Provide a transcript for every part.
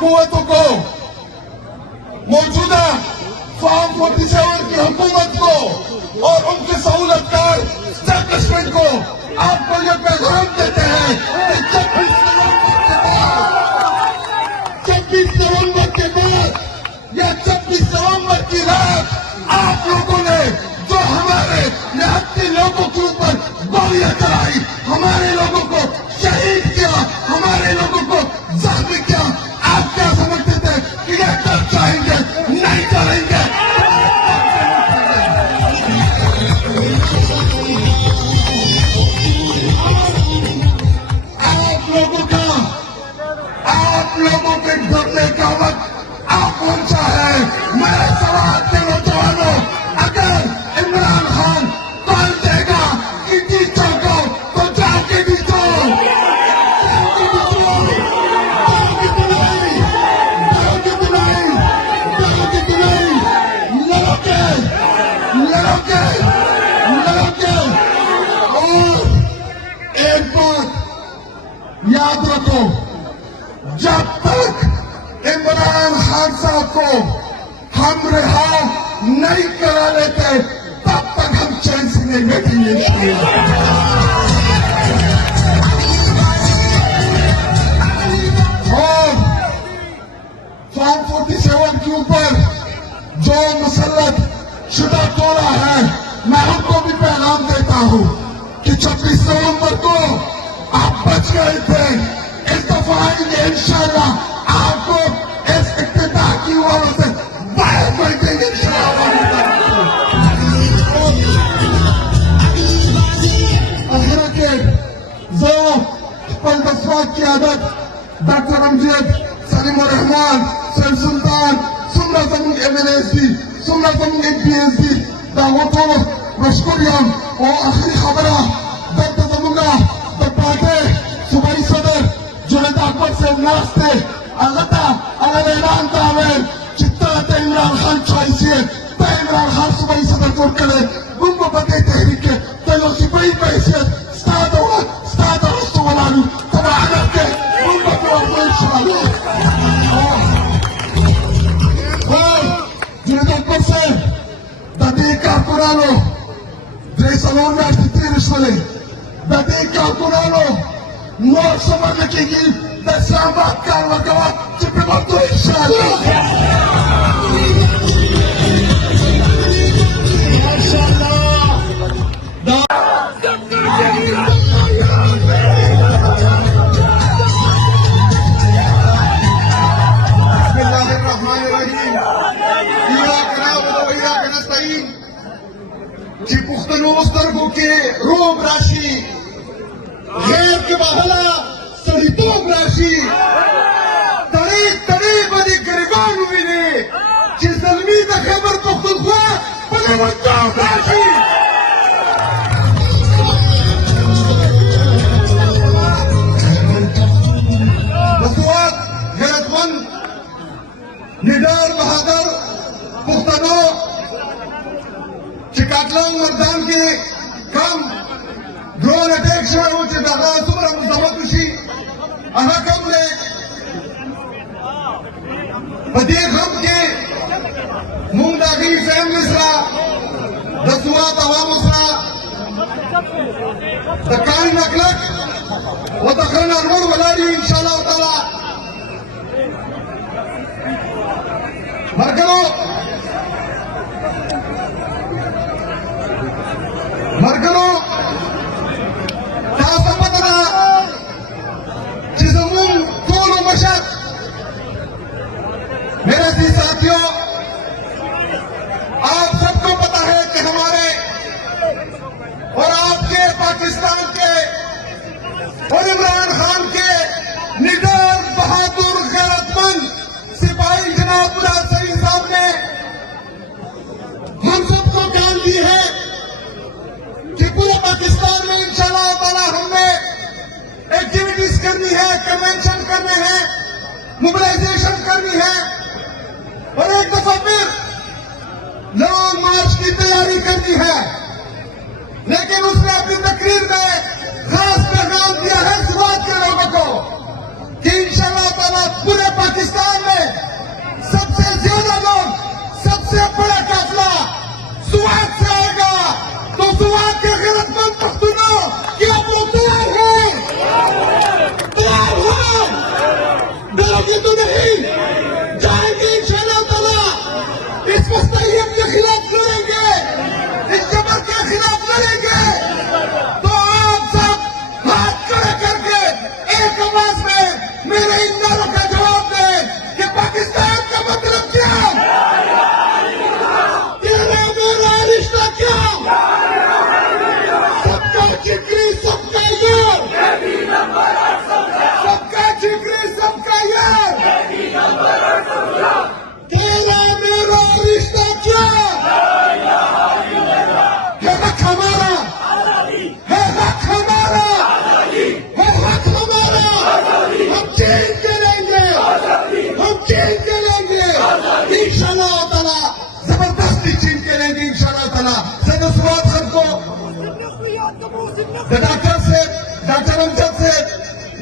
कुव्वतों को, मौजूदा फॉर्म 47 की हुकूमत को और उनके सहूलतकार एस्टैब्लिशमेंट को आपको ये पैगाम देते हैं कि 26 नवंबर के बाद या 26 नवंबर की रात आप लोगों ने जो हमारे निहत्थे लोगों के ऊपर गोलियां चलाई, हमारे लोगों को शहीद किया, हमारे लोगों को जख्मी किया, आप क्या समझते थे कि ये कर चाहेंगे? नहीं करेंगे। आप लोगों के डरने का वक्त आप पहुंचा है। मेरा सवाल के नौजवानों, अगर इमरान खान कॉल देगा कि जीतो तो जाके जीतो, लड़ोगे। और एक बात याद रखो, जब तक इमरान खान साहब को हम रिहा नहीं करा लेते तब तक हम चैन से नहीं बैठेंगे। और फॉर्म 47 के ऊपर जो मुसल्लत शुदा तोड़ा है, मैं उनको भी पैगाम देता हूं कि 26 नवंबर को आप बच गए थे। इस दफा आएंगे इंशाल्लाह, आपको इस इक्तिदा की वजह से बाहर कर देंगे इंशाल्लाह। की आदत डॉक्टर अमजद सलीम रहमान सैम सुल्तान सुमरा जमुन MNSD सुमरा जमुन MPSD दावतों मशकूरियम और आखिरी खबरा दर्द जमुना दबाते सुबाई सदर जुनेद अकबर से नास्ते अलता अलग ऐलान तावेल चित्ता इमरान खान चाहिए इमरान खान सुबाई सदर को करे उनको बते तहरीक तेलो सिपाही पैसे स्टार्ट रस्तों वालू तबाह के उनको तो इंशाल्लाह जुनेद अकबर से ददी calculalo 19 artificiale da te calculalo non so ma che chi da samba calma che va ci premetto कि पुख्तनों मुस्तरकों के रोम राशि गैर के बहला सरितों राशि तड़ी बड़ी गरीबान हुई ने जिस जल्मी तक खबर पुख्तनख्वा बड़े वज्जाह राशि मसवाद गैरतमंद निडर बहादुर पुख्तनों चिकाटलांग मतदान के कम ड्रोन अटैक शिवाय वो चिकाटला सुमरा मुस्तफा अहा कम ले बदिए खम के मुंगदागी सैम मिश्रा दसुआ तवा मुसरा तकाई नकलक वो तकरन अनवर वलाडी इंशाल्लाह ताला मरकरो तापतना जिसमुम तोलो मशक मेरे सी साथियों आप सबको पता है कि हमारे और आपके पाकिस्तान के और इमरान खान के निडर बहादुर गैरतमंद सिपाही जनाब मुराद सईद साहब ने हम सबको ज्ञान दी है कि पूरे पाकिस्तान में इंशाल्लाह ताला हमने एक्टिविटीज करनी है, कन्वेंशन करने हैं, मोबिलाइजेशन करनी है और एक दफा फिर लॉन्ग मार्च की तैयारी करनी है। लेकिन उसने अपनी तकरीर में खास पैगाम दिया है इस बात के लोगों को कि इंशाल्लाह ताला पूरे पाकिस्तान जाओगे तो नहीं, जाएंगे इंशाअल्लाह ताला। इस मुस्तैयब के खिलाफ लड़ेंगे, इस जबर के खिलाफ लड़ेंगे। तो आप सब हाथ खड़े करके एक आवाज में मेरे इन नारों का जवाब दें कि पाकिस्तान का मतलब क्या, तेरा मेरा रिश्ता क्या, सबका जिक्री सबका यार, सबका जिक्री सबका यार, तेरा मेरा रिश्ता क्या है, हक हमारा है, हक हमारा है, हक हमारा। हम चेंज करेंगे, हम चेंज करेंगे इंशाअल्लाह ताला, जबरदस्ती चेंज करेंगे इंशाअल्लाह ताला। सदस्यवाद सबको डॉक्टर अमजद से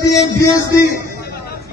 PhD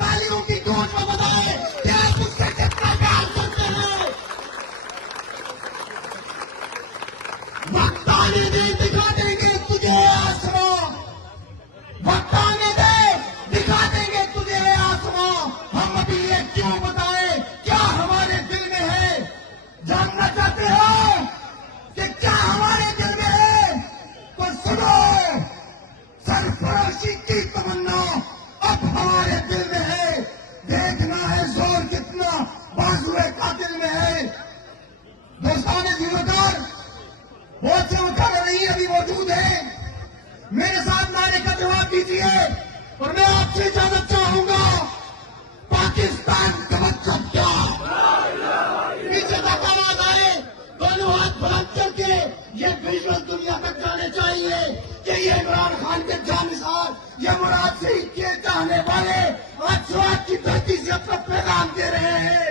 तालियों की गूंज में बताएं कि आप उससे कितना प्यार करते हैं। वक्त आने दे, दिखा देंगे तुझे आसमां, वक्त आने दे, दिखा देंगे तुझे आसमां। हम अभी ये क्यों बताएं क्या हमारे दिल में है, जानना चाहते हो कि क्या हमारे दिल में है, तो सुनो, सरफरोशी की तमन्ना अब हमारे दिल में है। देखना है जोर कितना बाजुए का दिल में है। दोस्तान जिम्मेदार बहुत से मुकाबले नहीं अभी मौजूद है, मेरे साथ नारे का जवाब दीजिए और मैं आपसे इजाजत चाहूंगा। पाकिस्तान का मतलब क्या, पीछे तक आवाज आए, दोनों हाथ बुलंद करके ये विजुअल दुनिया तक जाने चाहिए कि ये इमरान खान के जानिसार, ये मुराद शहीद के चाहने वाले आज स्वाद की धरती से अपना पैगाम दे रहे हैं।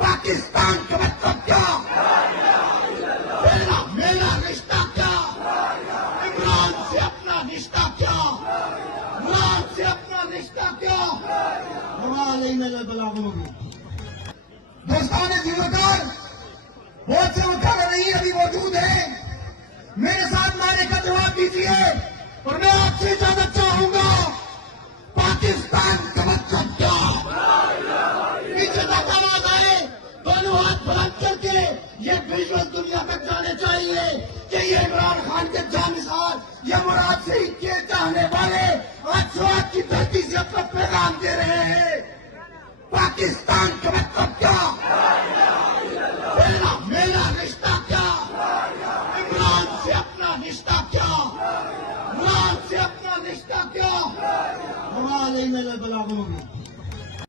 पाकिस्तान का मतलब क्या, मेरा मेरा रिश्ता क्या, इमरान से अपना रिश्ता क्या, इमरान से अपना रिश्ता क्या। दोस्तान जिम्मेदार बहुत से मुकाबले नहीं अभी मौजूद है, मेरे साथ नारे का जवाब दीजिए और मैं आपसे इजाजत चाहूंगा। पाकिस्तान का मतलब क्या, पीछे तक आवाज आए, दोनों हाथ बुलंद करके ये विजुअल दुनिया तक जाने चाहिए कि ये इमरान खान के जानिसार, ये मुराद शहीद के चाहने वाले आज स्वाद की धरती से अपना पैगाम दे रहे हैं। पाकिस्तान का मतलब क्या, मेरा मेरा रिश्ता क्या, इमरान से अपना रिश्ता क्या, इमरान से अपना रिश्ता क्या।